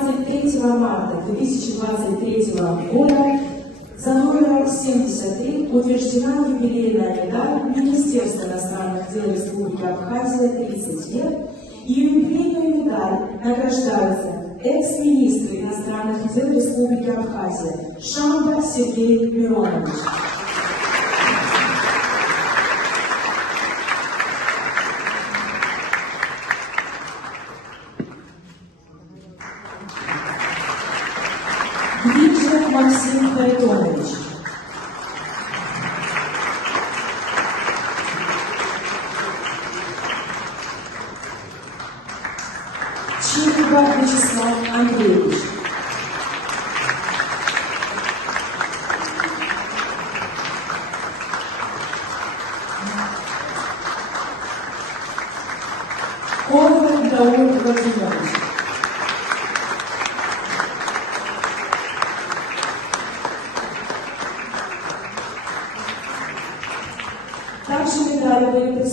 23 марта 2023 года за номером 73 утверждена юбилейная медаль Министерства иностранных дел Республики Абхазия 30 лет, и юбилейную медаль награждаются экс-министр иностранных дел Республики Абхазия Шамба Сергей Миронович. Гринчев Максим Харитонович. Чиркова Вячеслав Андреевич. Коваль Даул Владимирович. Также медали были представлены.